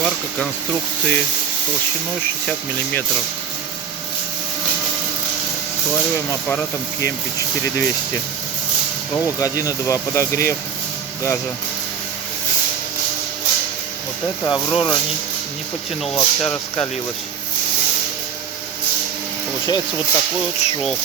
Сварка конструкции толщиной 60 миллиметров. Свариваем аппаратом Кемпи 4200. Толок 1,2. Подогрев газа. Вот эта Аврора не потянула, вся раскалилась. Получается вот такой вот шов.